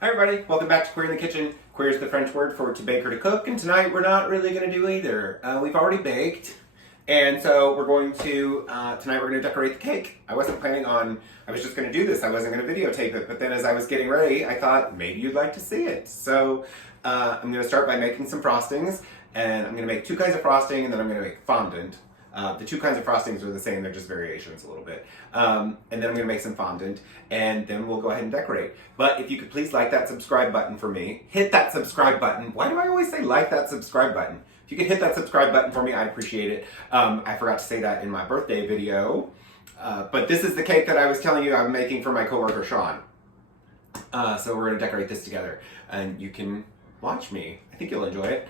Hi everybody, welcome back to Queer in the Kitchen. Queer is the French word for to bake or to cook, and tonight we're not really going to do either. We've already baked, and so we're going to, tonight we're going to decorate the cake. I wasn't planning on, I was just going to do this, I wasn't going to videotape it, but then as I was getting ready, I thought maybe you'd like to see it. So I'm going to start by making some frostings, and I'm going to make two kinds of frosting, and then I'm going to make fondant. The two kinds of frostings are the same, they're just variations a little bit. And then I'm going to make some fondant, and then we'll go ahead and decorate. But if you could please like that subscribe button for me. Hit that subscribe button. Why do I always say like that subscribe button? If you could hit that subscribe button for me, I'd appreciate it. I forgot to say that in my birthday video. But this is the cake that I was telling you I'm making for my coworker, Shawn. So we're going to decorate this together. And you can watch me. I think you'll enjoy it.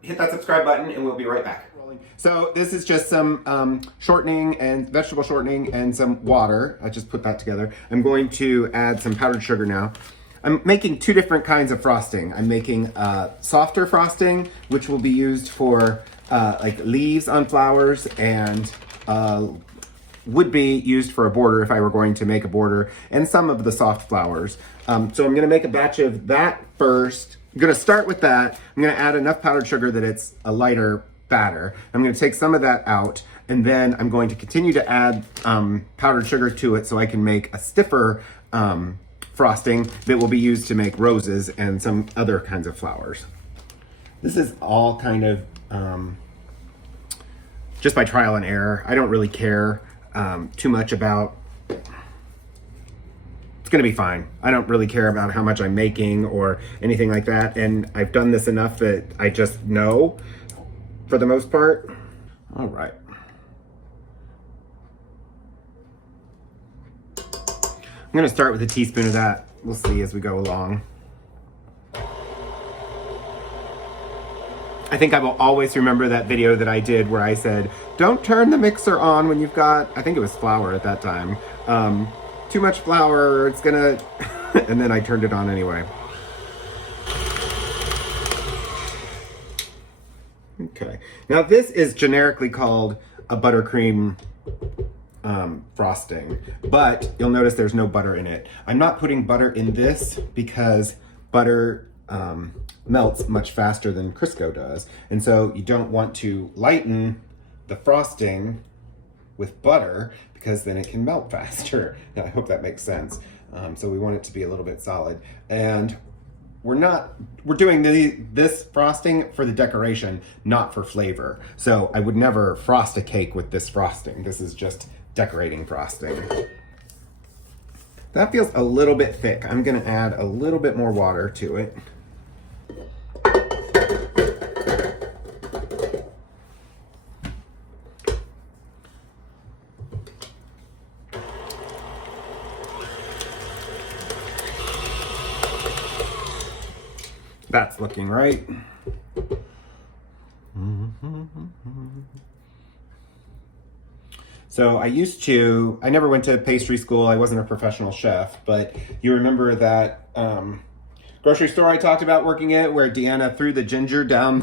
Hit that subscribe button, and we'll be right back. So this is just some shortening and vegetable shortening and some water. I just put that together. I'm going to add some powdered sugar now. I'm making two different kinds of frosting. I'm making softer frosting, which will be used for like leaves on flowers, and would be used for a border if I were going to make a border, and some of the soft flowers. So I'm going to make a batch of that first. I'm going to start with that. I'm going to add enough powdered sugar that it's a lighter batter. I'm going to take some of that out, and then I'm going to continue to add powdered sugar to it so I can make a stiffer frosting that will be used to make roses and some other kinds of flowers. This is all kind of just by trial and error. I don't really care too much about. It's going to be fine. I don't really care about how much I'm making or anything like that, and I've done this enough that I just know for the most part. All right. I'm going to start with a teaspoon of that. We'll see as we go along. I think I will always remember that video that I did where I said, don't turn the mixer on when you've got, I think it was flour at that time. Too much flour, it's gonna, and then I turned it on anyway. Okay, now this is generically called a buttercream frosting, but you'll notice there's no butter in it. I'm not putting butter in this because butter melts much faster than Crisco does, and so you don't want to lighten the frosting with butter because then it can melt faster. I hope that makes sense. So we want it to be a little bit solid, and we're doing this frosting for the decoration, not for flavor. So I would never frost a cake with this frosting. This is just decorating frosting. That feels a little bit thick. I'm gonna add a little bit more water to it. That's looking right. So I never went to pastry school. I wasn't a professional chef, but you remember that grocery store I talked about working at where Deanna threw the ginger down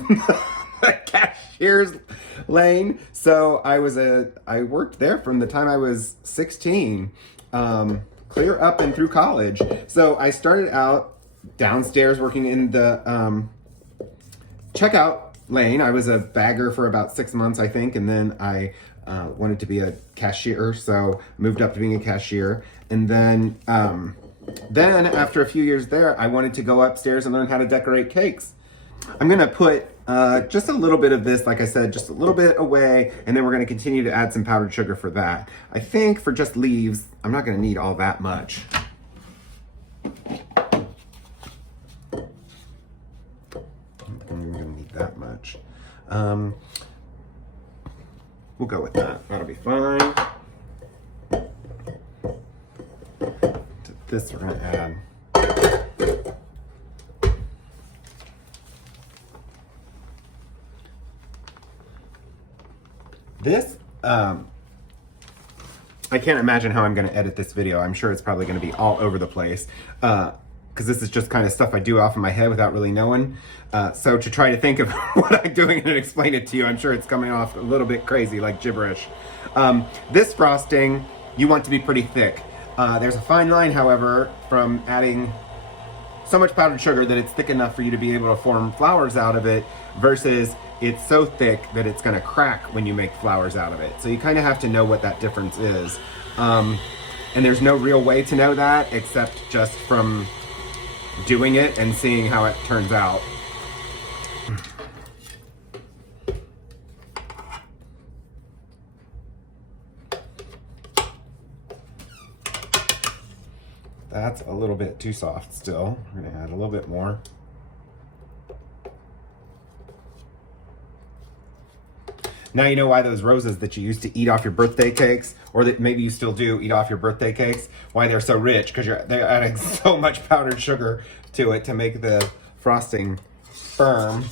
the cashier's lane? So I worked there from the time I was 16, clear up and through college. So I started out downstairs working in the checkout lane. I was a bagger for about 6 months, I think, and then I wanted to be a cashier, so moved up to being a cashier. And then after a few years there, I wanted to go upstairs and learn how to decorate cakes. I'm gonna put just a little bit of this, like I said, just a little bit away, and then we're gonna continue to add some powdered sugar for that. I think for just leaves, I'm not gonna need all that much. That much. We'll go with that. That'll be fine. To this we're gonna add this. I can't imagine how I'm gonna edit this video. I'm sure it's probably gonna be all over the place. Because this is just kind of stuff I do off in my head without really knowing. So to try to think of what I'm doing and explain it to you, I'm sure it's coming off a little bit crazy, like gibberish. This frosting, you want to be pretty thick. There's a fine line, however, from adding so much powdered sugar that it's thick enough for you to be able to form flowers out of it, versus it's so thick that it's going to crack when you make flowers out of it. So you kind of have to know what that difference is. And there's no real way to know that except just from doing it and seeing how it turns out. That's a little bit too soft still. We're gonna add a little bit more. Now you know why those roses that you used to eat off your birthday cakes, or that maybe you still do eat off your birthday cakes, why they're so rich, because they're adding so much powdered sugar to it to make the frosting firm.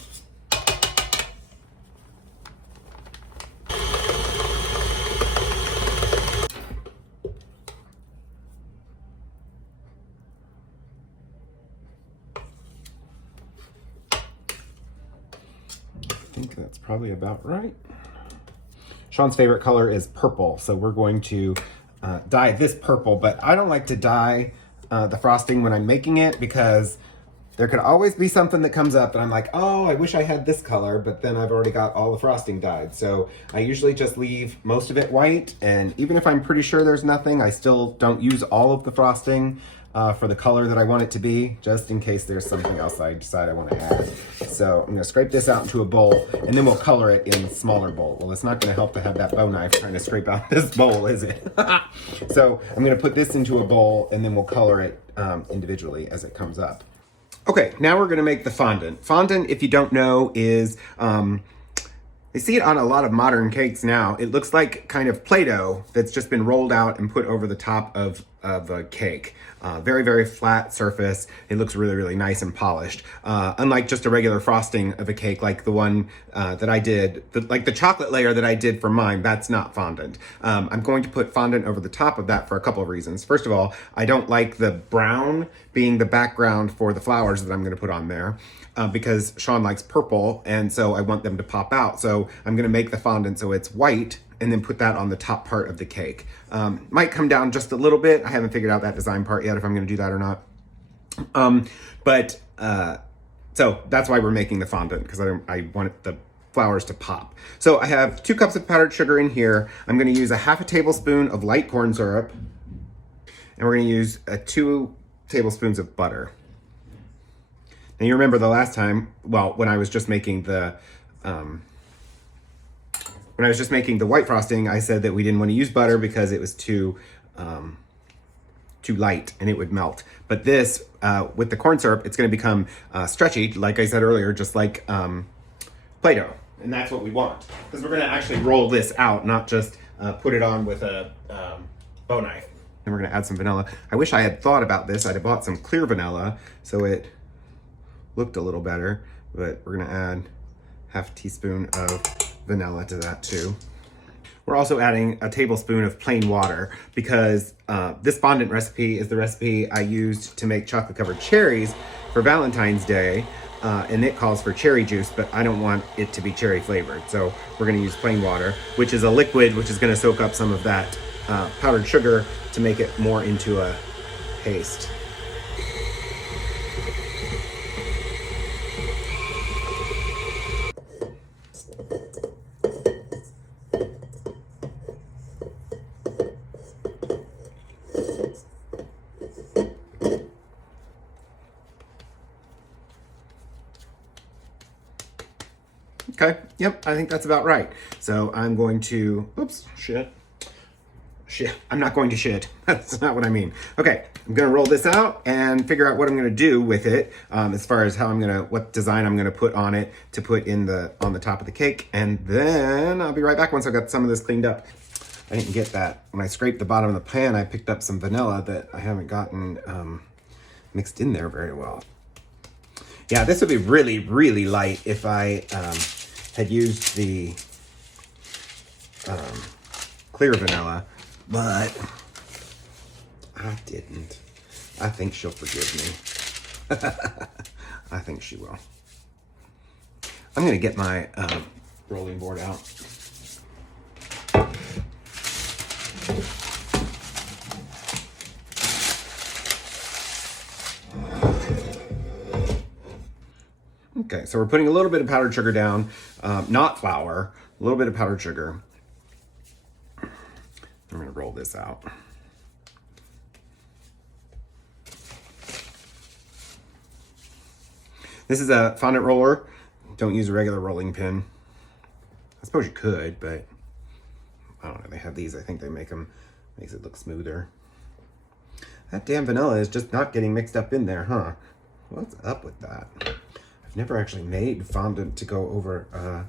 I think that's probably about right. Shawn's favorite color is purple, so we're going to dye this purple, but I don't like to dye the frosting when I'm making it, because there could always be something that comes up and I'm like, oh, I wish I had this color, but then I've already got all the frosting dyed. So I usually just leave most of it white, and even if I'm pretty sure there's nothing, I still don't use all of the frosting for the color that I want it to be, just in case there's something else I decide I want to add. So I'm going to scrape this out into a bowl, and then we'll color it in a smaller bowl. Well, it's not going to help to have that bow knife trying to scrape out this bowl, is it? So I'm going to put this into a bowl, and then we'll color it individually as it comes up. Okay, now we're going to make the fondant. Fondant, if you don't know, is you see it on a lot of modern cakes now. It looks like kind of Play-Doh that's just been rolled out and put over the top of a cake. Very, very flat surface. It looks really, really nice and polished. Unlike just a regular frosting of a cake, like the one that I did, like the chocolate layer that I did for mine, that's not fondant. I'm going to put fondant over the top of that for a couple of reasons. First of all, I don't like the brown being the background for the flowers that I'm going to put on there. Because Shawn likes purple, and so I want them to pop out. So I'm gonna make the fondant so it's white, and then put that on the top part of the cake. Might come down just a little bit. I haven't figured out that design part yet, if I'm gonna do that or not. So that's why we're making the fondant, because I want the flowers to pop. So I have 2 cups of powdered sugar in here. I'm gonna use a half a tablespoon of light corn syrup, and we're gonna use 2 tablespoons of butter. And you remember the last time, well, when I was just making the white frosting, I said that we didn't want to use butter because it was too light and it would melt. But this, with the corn syrup, it's going to become stretchy, like I said earlier, just like Play-Doh. And that's what we want, because we're going to actually roll this out, not just put it on with a bow knife. And we're going to add some vanilla. I wish I had thought about this. I'd have bought some clear vanilla, so it looked a little better, but we're gonna add half a teaspoon of vanilla to that too. We're also adding a tablespoon of plain water, because this fondant recipe is the recipe I used to make chocolate covered cherries for Valentine's Day, and it calls for cherry juice, but I don't want it to be cherry flavored. So we're gonna use plain water, which is a liquid, which is gonna soak up some of that powdered sugar to make it more into a paste. Okay, yep, I think that's about right. So I'm going to, oops, shit, I'm not going to shit. That's not what I mean. Okay, I'm gonna roll this out and figure out what I'm gonna do with it, as far as how what design I'm gonna put on it to put on the top of the cake. And then I'll be right back once I've got some of this cleaned up. I didn't get that. When I scraped the bottom of the pan, I picked up some vanilla that I haven't gotten mixed in there very well. Yeah, this would be really, really light if I had used the clear vanilla, but I didn't. I think she'll forgive me. I think she will. I'm gonna get my rolling board out. Okay, so we're putting a little bit of powdered sugar down, not flour, a little bit of powdered sugar. I'm gonna roll this out. This is a fondant roller. Don't use a regular rolling pin. I suppose you could, but I don't know. They have these. I think they makes it look smoother. That damn vanilla is just not getting mixed up in there, huh? What's up with that? I've never actually made fondant to go over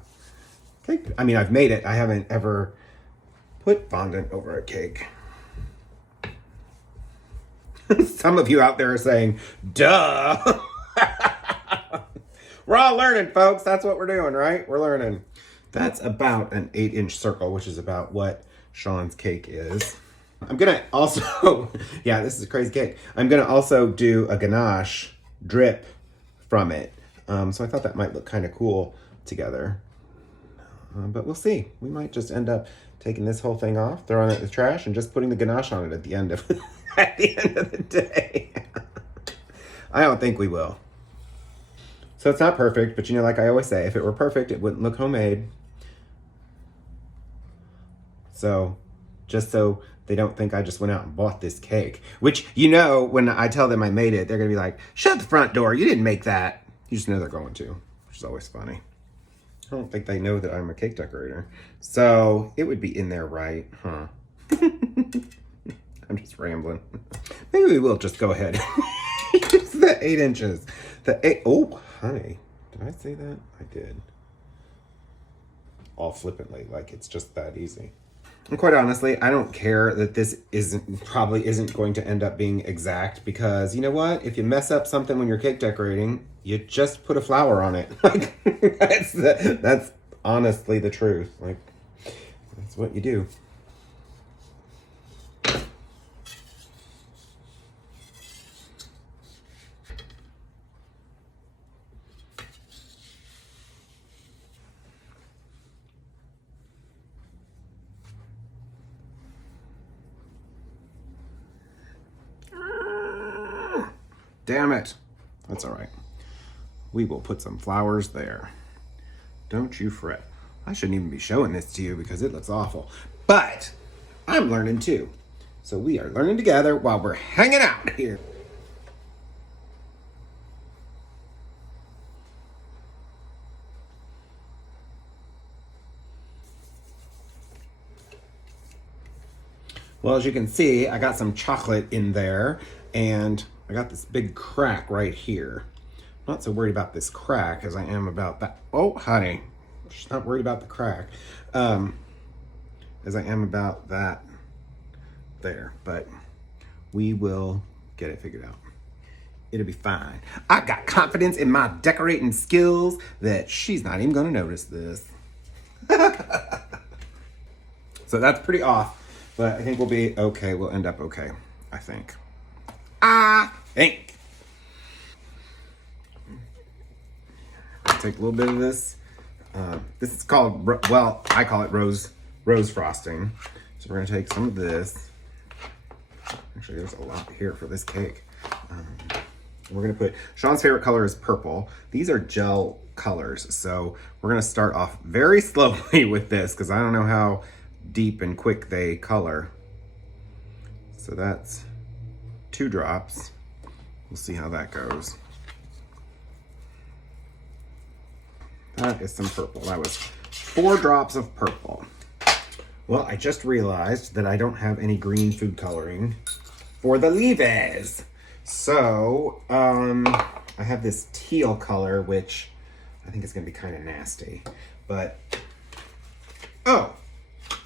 cake. I mean, I've made it. I haven't ever put fondant over a cake. Some of you out there are saying, duh. We're all learning, folks. That's what we're doing, right? We're learning. That's about an 8-inch circle, which is about what Shawn's cake is. I'm gonna also, yeah, this is a crazy cake. I'm gonna also do a ganache drip from it. So I thought that might look kind of cool together. But we'll see. We might just end up taking this whole thing off, throwing it in the trash, and just putting the ganache on it at the end of at the end of the day. I don't think we will. So it's not perfect, but you know, like I always say, if it were perfect, it wouldn't look homemade. So, just so they don't think I just went out and bought this cake. Which, you know, when I tell them I made it, they're going to be like, shut the front door, you didn't make that. You just know they're going to, which is always funny. I don't think they know that I'm a cake decorator. So, it would be in there right, huh? I'm just rambling. Maybe we will just go ahead. It's the 8 inches. Oh, honey. Did I say that? I did. All flippantly, like it's just that easy. And quite honestly, I don't care that this probably isn't going to end up being exact, because you know what? If you mess up something when you're cake decorating, you just put a flower on it. Like that's honestly the truth. Like that's what you do. Damn it. That's all right. We will put some flowers there. Don't you fret. I shouldn't even be showing this to you because it looks awful. But I'm learning too. So we are learning together while we're hanging out here. Well, as you can see, I got some chocolate in there, and I got this big crack right here. I'm not so worried about this crack as I am about that. Oh, honey, she's not worried about the crack as I am about that there. But we will get it figured out. It'll be fine. I got confidence in my decorating skills that she's not even gonna notice this. So that's pretty off. But I think we'll be okay. We'll end up okay, I think. Take a little bit of this. This is called, well, I call it rose frosting. So we're gonna take some of this. Actually, there's a lot here for this cake. We're gonna put, Shawn's favorite color is purple. These are gel colors. So we're gonna start off very slowly with this because I don't know how deep and quick they color. So that's 2 drops. We'll see how that goes. That is some purple. That was 4 drops of purple. Well, I just realized that I don't have any green food coloring for the leaves. So, I have this teal color, which I think is gonna be kind of nasty, but, oh,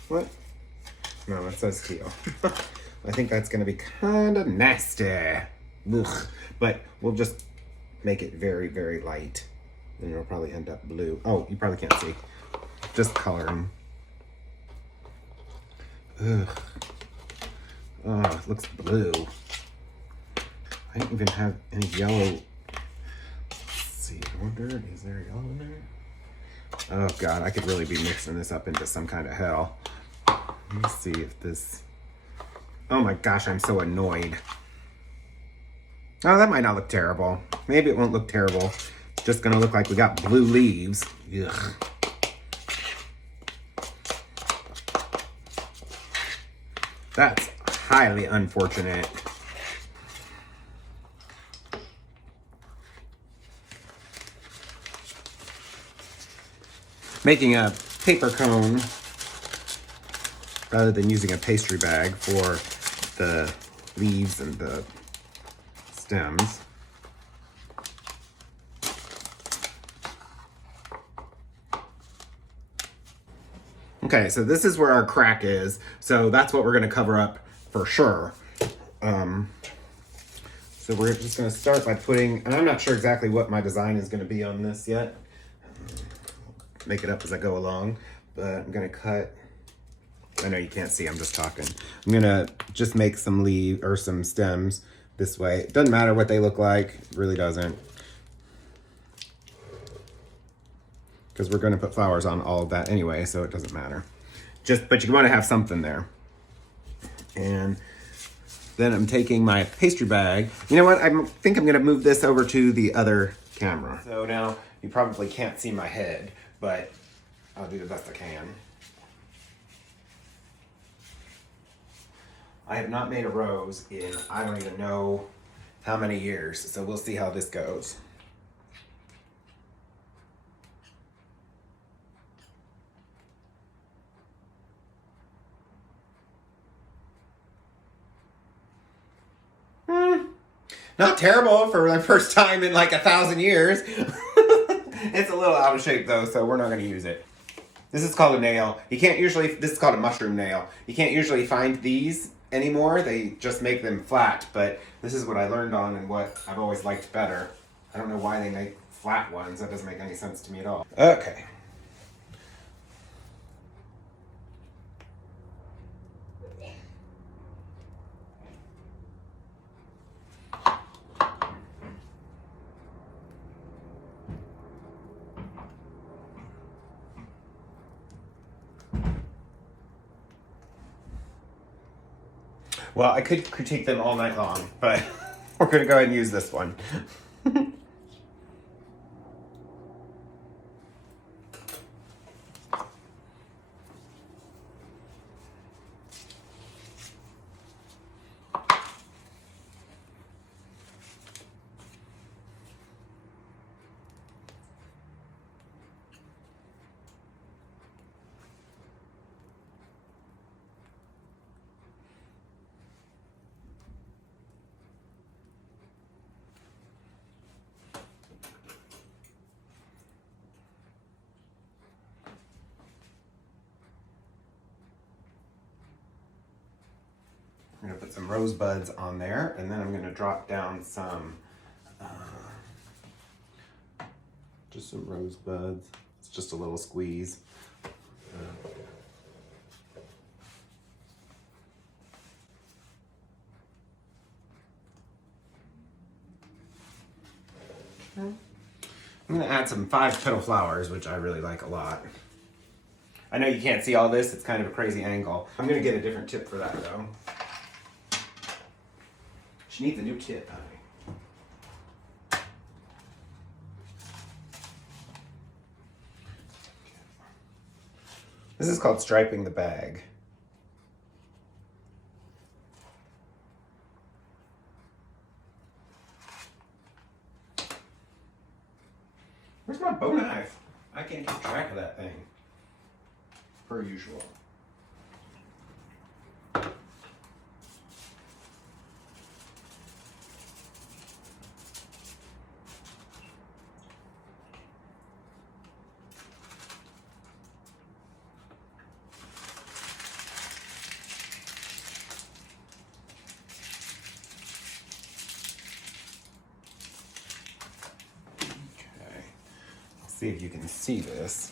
what? No, it says teal. I think that's gonna be kind of nasty. Ugh. But we'll just make it very, very light. And it'll probably end up blue. Oh, you probably can't see. Just coloring. Ugh. Oh, it looks blue. I don't even have any yellow. Let's see, I wonder, is there yellow in there? Oh God, I could really be mixing this up into some kind of hell. Let me see if this, oh my gosh, I'm so annoyed. Oh, that might not look terrible. Maybe it won't look terrible just gonna look like we got blue leaves. Ugh. That's highly unfortunate. Making a paper cone rather than using a pastry bag for the leaves and the stems. Okay, so this is where our crack is. So that's what we're gonna cover up for sure. So we're just gonna start by putting, and I'm not sure exactly what my design is gonna be on this yet. Make it up as I go along, but I'm gonna cut, I know you can't see, I'm just talking. I'm gonna just make some leaves or some stems this way. It doesn't matter what they look like, it really doesn't. Because we're gonna put flowers on all of that anyway, so it doesn't matter. But you wanna have something there. And then I'm taking my pastry bag. You know what, I think I'm gonna move this over to the other camera. So now you probably can't see my head, but I'll do the best I can. I have not made a rose in I don't even know how many years, so we'll see how this goes. Not terrible for the first time in like 1,000 years. It's a little out of shape though, so we're not gonna use it. This is called a nail. You can't usually, this is called a mushroom nail. You can't usually find these anymore. They just make them flat, but this is what I learned on and what I've always liked better. I don't know why they make flat ones. That doesn't make any sense to me at all. Okay. Well, I could critique them all night long, but we're gonna go ahead and use this one. I'm gonna put some rosebuds on there, and then I'm gonna drop down some, just some rosebuds. It's just a little squeeze. I'm gonna add some 5-petal flowers, which I really like a lot. I know you can't see all this, it's kind of a crazy angle. I'm gonna get a different tip for that though. She needs a new tip, honey. This is called striping the bag. Where's my bow knife? I can't keep track of that thing. Per usual. See if you can see this.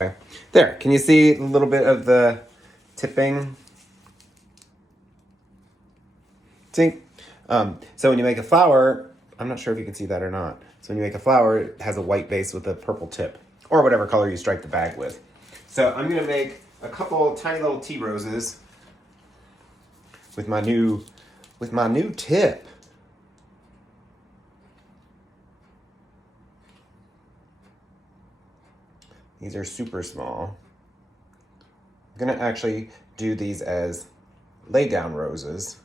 Okay. There, can you see a little bit of the tipping? See? So when you make a flower, I'm not sure if you can see that or not. So when you make a flower, it has a white base with a purple tip, or whatever color you stripe the bag with. So I'm gonna make a couple tiny little tea roses with my new tip. These are super small. I'm gonna actually do these as lay down roses.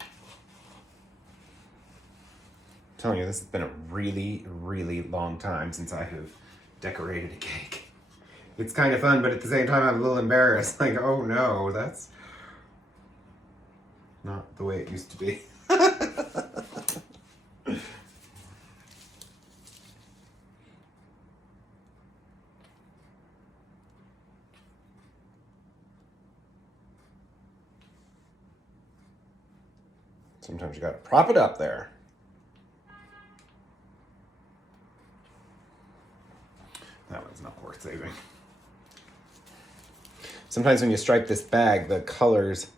I'm telling you, this has been a really, really long time since I have decorated a cake. It's kind of fun, but at the same time, I'm a little embarrassed. Like, oh no, that's not the way it used to be. Sometimes you gotta prop it up there. That one's not worth saving. Sometimes when you stripe this bag, the colors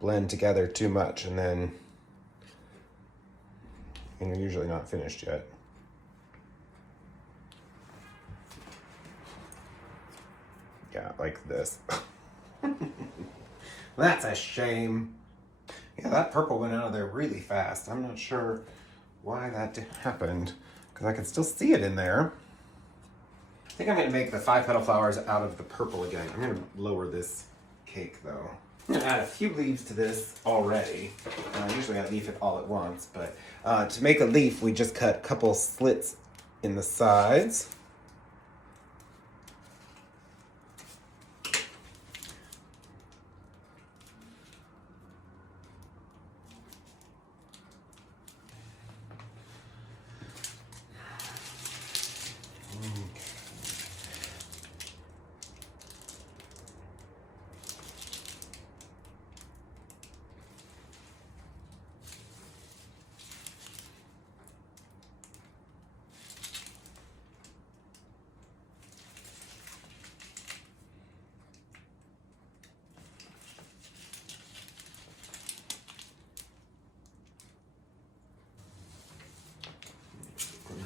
blend together too much, and then you're usually not finished yet. Yeah, like this. That's a shame. Yeah, that purple went out of there really fast. I'm not sure why that happened, because I can still see it in there. I think I'm going to make the 5-petal flowers out of the purple again. I'm going to lower this cake, though. I'm going to add a few leaves to this already. Usually I leaf it all at once, but to make a leaf, we just cut a couple slits in the sides.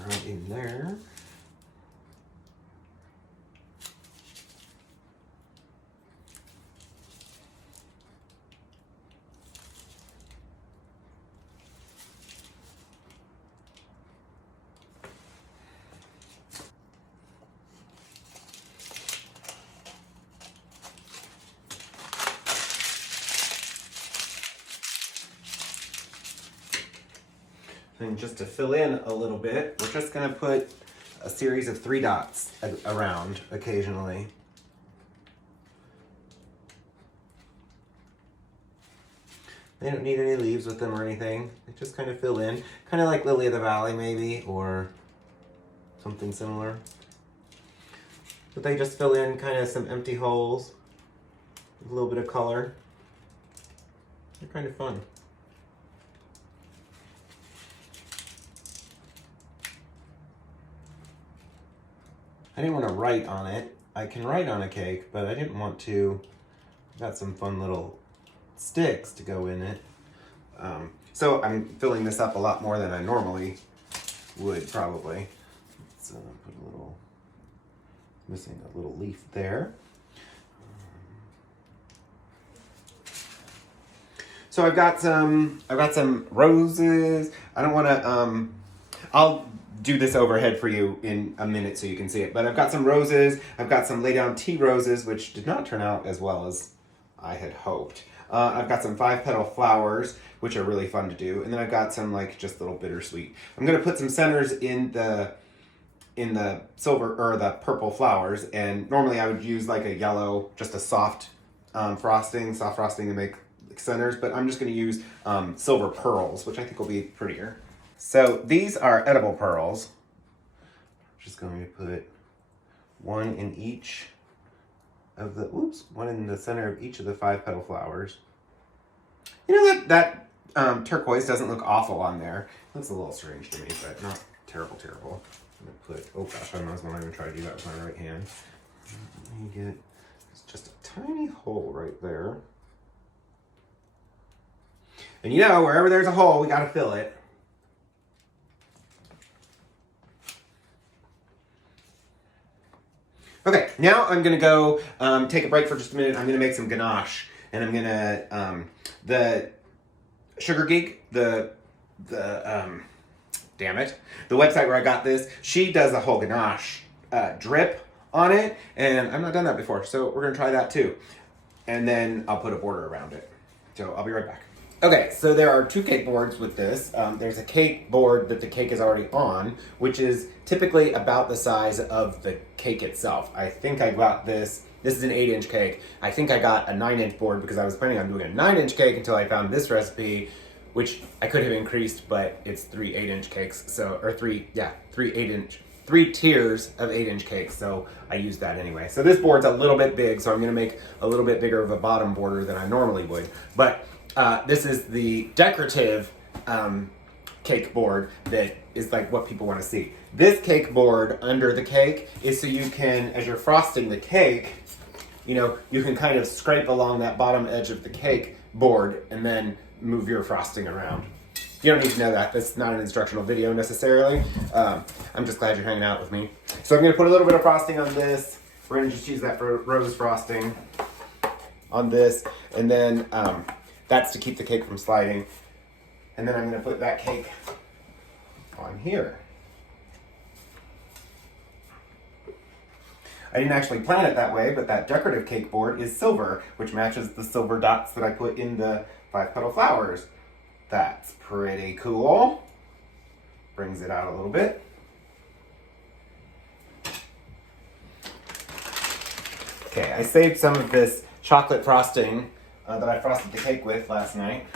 Right in there. And just to fill in a little bit, we're just going to put a series of 3 dots around occasionally. They don't need any leaves with them or anything. They just kind of fill in. Kind of like Lily of the Valley maybe, or something similar. But they just fill in kind of some empty holes with a little bit of color. They're kind of fun. I didn't want to write on it. I can write on a cake, but I didn't want to. Got some fun little sticks to go in it. So I'm filling this up a lot more than I normally would probably. Let's put a little, missing a little leaf there. So I've got some roses. I don't want to, I'll do this overhead for you in a minute so you can see it. But I've got some roses. I've got some lay down tea roses, which did not turn out as well as I had hoped. I've got some 5-petal flowers, which are really fun to do. And then I've got some like just little bittersweet. I'm going to put some centers in the silver or the purple flowers. And normally I would use like a yellow, just a soft frosting to make centers. But I'm just going to use silver pearls, which I think will be prettier. So these are edible pearls. I'm just going to put one in each of the, one in the center of each of the 5-petal flowers. You know that turquoise doesn't look awful on there. Looks a little strange to me, but not terrible. I'm gonna put, oh gosh, I might as well even try to do that with my right hand. Let me get just a tiny hole right there. And you know, wherever there's a hole, we gotta fill it. Okay, now I'm gonna go take a break for just a minute. I'm gonna make some ganache, and I'm gonna the sugar geek, the damn it. The website where I got this, she does a whole ganache drip on it, and I've not done that before, so we're gonna try that too. And then I'll put a border around it. So I'll be right back. Okay, so there are 2 cake boards with this. There's a cake board that the cake is already on, which is typically about the size of the cake itself. I think I got this is an 8-inch cake. I think I got a 9-inch board because I was planning on doing a 9-inch cake until I found this recipe, which I could have increased, but it's 3 8-inch cakes, so, or 3 tiers of 8-inch cakes, so I used that anyway. So this board's a little bit big, so I'm gonna make a little bit bigger of a bottom border than I normally would. But this is the decorative cake board that is like what people want to see. This cake board under the cake is so you can, as you're frosting the cake, you know, you can kind of scrape along that bottom edge of the cake board and then move your frosting around. You don't need to know that. That's not an instructional video necessarily. I'm just glad you're hanging out with me. So I'm going to put a little bit of frosting on this. We're going to just use that for rose frosting on this. And then that's to keep the cake from sliding. And then I'm going to put that cake on here. I didn't actually plan it that way, but that decorative cake board is silver, which matches the silver dots that I put in the 5-petal flowers. That's pretty cool. Brings it out a little bit. Okay, I saved some of this chocolate frosting that I frosted the cake with last night.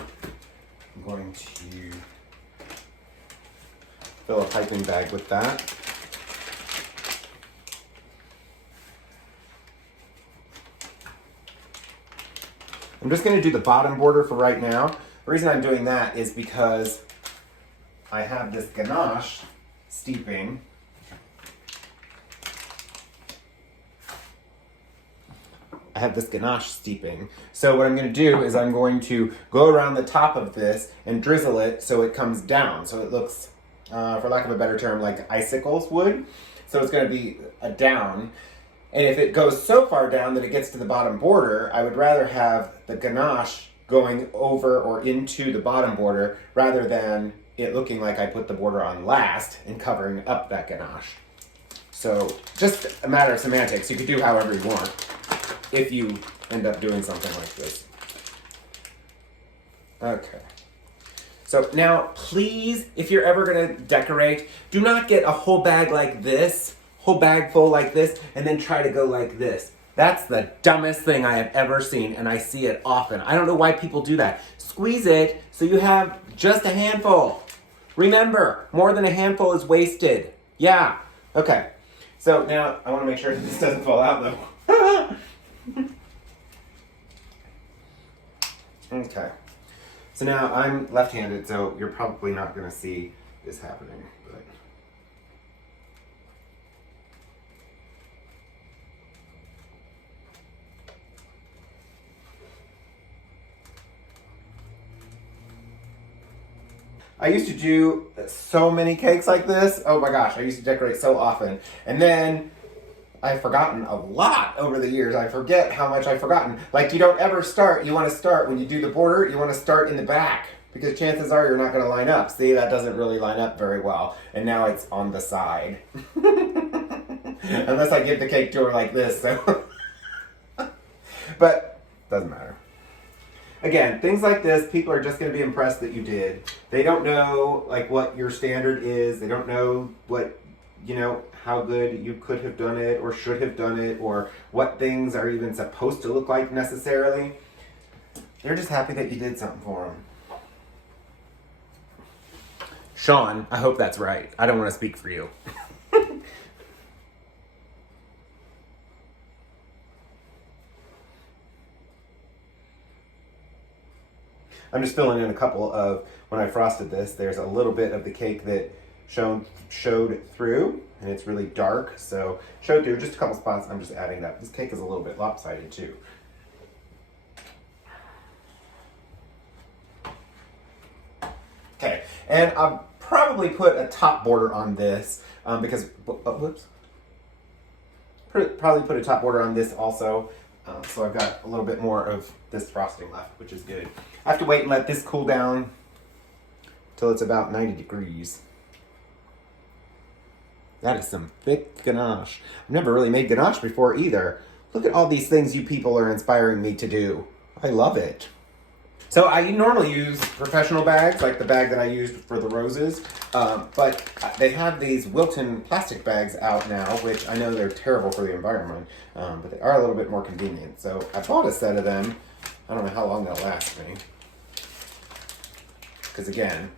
I'm going to fill a piping bag with that. I'm just going to do the bottom border for right now. The reason I'm doing that is because I have this ganache steeping. So what I'm going to do is I'm going to go around the top of this and drizzle it so it comes down. So it looks, for lack of a better term, like icicles would. So it's going to be a down. And if it goes so far down that it gets to the bottom border, I would rather have the ganache going over or into the bottom border rather than it looking like I put the border on last and covering up that ganache. So just a matter of semantics. You could do however you want if you end up doing something like this. Okay. So now, please, if you're ever gonna decorate, do not get a whole bag like this, whole bag full like this, and then try to go like this. That's the dumbest thing I have ever seen, and I see it often. I don't know why people do that. Squeeze it so you have just a handful. Remember, more than a handful is wasted. Yeah, okay. So now, I wanna make sure that this doesn't fall out though. Okay. So now I'm left-handed, so you're probably not gonna see this happening, but. I used to do so many cakes like this. Oh my gosh, I used to decorate so often. And then I've forgotten a lot over the years. I forget how much I've forgotten. Like, you don't ever start, you want to start, when you do the border, you want to start in the back. Because chances are you're not going to line up. See, that doesn't really line up very well. And now it's on the side. Unless I give the cake to her like this, so. But, doesn't matter. Again, things like this, people are just going to be impressed that you did. They don't know, like, what your standard is. They don't know what, you know, how good you could have done it or should have done it or what things are even supposed to look like necessarily. They're just happy that you did something for them. Shawn, I hope that's right. I don't want to speak for you. I'm just filling in a couple of, when I frosted this, there's a little bit of the cake that showed through, and it's really dark, so showed through just a couple spots. I'm just adding that. This cake is a little bit lopsided too. Okay, and I'll probably put a top border on this because, whoops. Probably put a top border on this also. So I've got a little bit more of this frosting left, which is good. I have to wait and let this cool down till it's about 90 degrees. That is some thick ganache. I've never really made ganache before either. Look at all these things you people are inspiring me to do. I love it. So I normally use professional bags, like the bag that I used for the roses, but they have these Wilton plastic bags out now, which I know they're terrible for the environment, but they are a little bit more convenient. So I bought a set of them. I don't know how long they'll last me. Because again,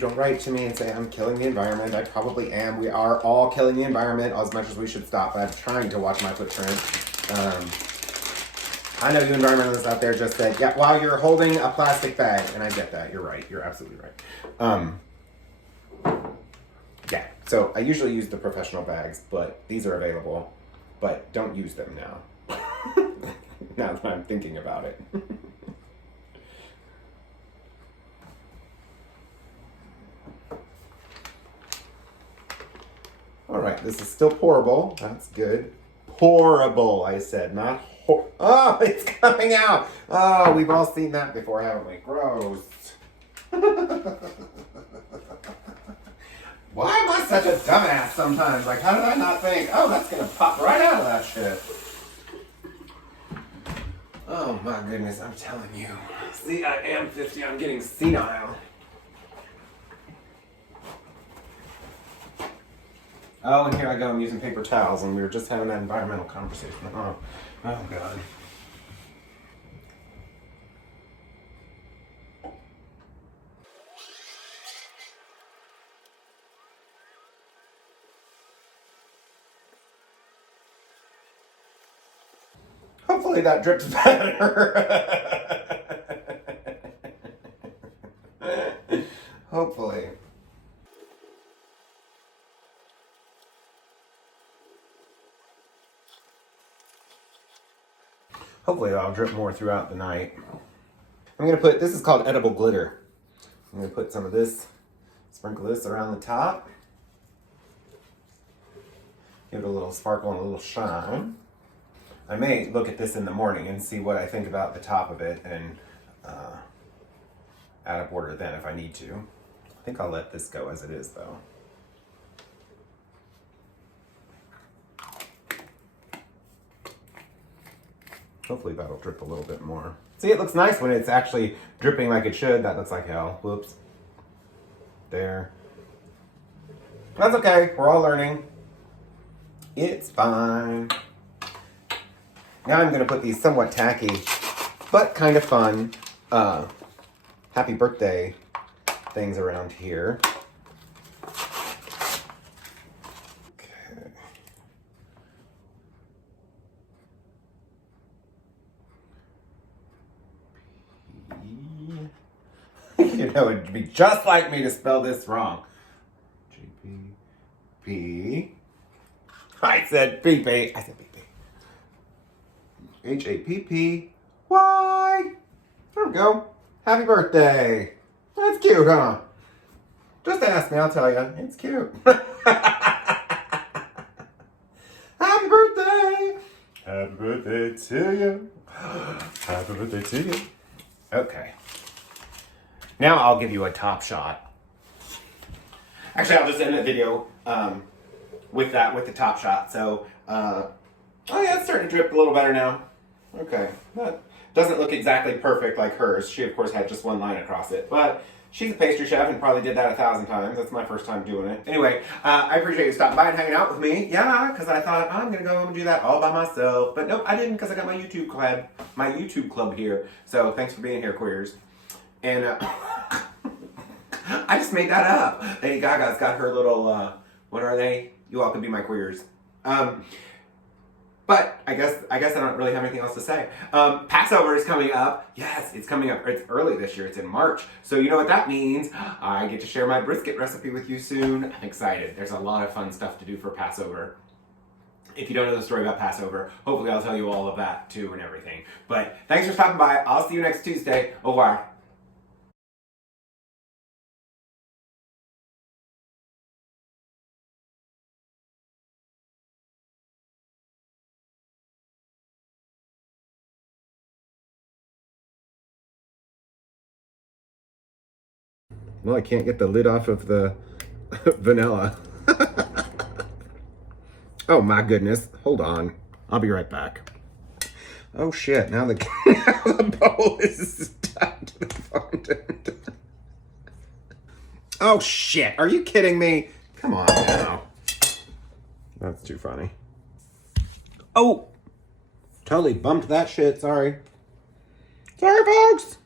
don't write to me and say I'm killing the environment. I probably am. We are all killing the environment as much as we should stop. But I'm trying to watch my footprint. I know you environmentalists out there just said, yeah, while you're holding a plastic bag, and I get that. You're right. You're absolutely right. Yeah. So I usually use the professional bags, but these are available. But don't use them now. Now that I'm thinking about it. All right, this is still pourable. That's good. Pourable, I said, not oh, it's coming out. Oh, we've all seen that before, haven't we? Gross. Why am I such a dumbass sometimes? Like, how did I not think, oh, that's going to pop right out of that shit? Oh, my goodness, I'm telling you. See, I am 50. I'm getting senile. Oh, and here I go. I'm using paper towels, and we were just having that environmental conversation. Oh God. Hopefully that drips better. Hopefully. Hopefully that'll drip more throughout the night. I'm going to put, this is called edible glitter. I'm going to put some of this, sprinkle this around the top. Give it a little sparkle and a little shine. I may look at this in the morning and see what I think about the top of it and add a border then if I need to. I think I'll let this go as it is though. Hopefully that'll drip a little bit more. See, it looks nice when it's actually dripping like it should. That looks like hell. Whoops. There. That's okay. We're all learning. It's fine. Now I'm going to put these somewhat tacky, but kind of fun, happy birthday things around here. You know, it'd be just like me to spell this wrong. G-P-P. I said P-P. I said P-P. H-A-P-P-Y. There we go. Happy birthday. That's cute, huh? Just ask me, I'll tell you. It's cute. Happy birthday. Happy birthday to you. Happy birthday to you. Okay. Now I'll give you a top shot. Actually, I'll just end the video with the top shot. So, oh yeah, it's starting to drip a little better now. Okay, that doesn't look exactly perfect like hers. She, of course, had just one line across it. But she's a pastry chef and probably did that 1,000 times. That's my first time doing it. Anyway, I appreciate you stopping by and hanging out with me. Yeah, because I thought, I'm going to go home and do that all by myself. But nope, I didn't because I got my YouTube club here. So thanks for being here, queers. And I just made that up. Lady Gaga's got her little, what are they? You all could be my queers. But I guess I don't really have anything else to say. Passover is coming up. Yes, it's coming up. It's early this year. It's in March. So you know what that means. I get to share my brisket recipe with you soon. I'm excited. There's a lot of fun stuff to do for Passover. If you don't know the story about Passover, hopefully I'll tell you all of that too and everything. But thanks for stopping by. I'll see you next Tuesday. Au revoir. Well, I can't get the lid off of the vanilla. Oh my goodness. Hold on. I'll be right back. Oh shit, now the, now the bowl is stuck to the fondant. Oh shit, are you kidding me? Come on now. That's too funny. Oh! Totally bumped that shit, sorry. Sorry, folks!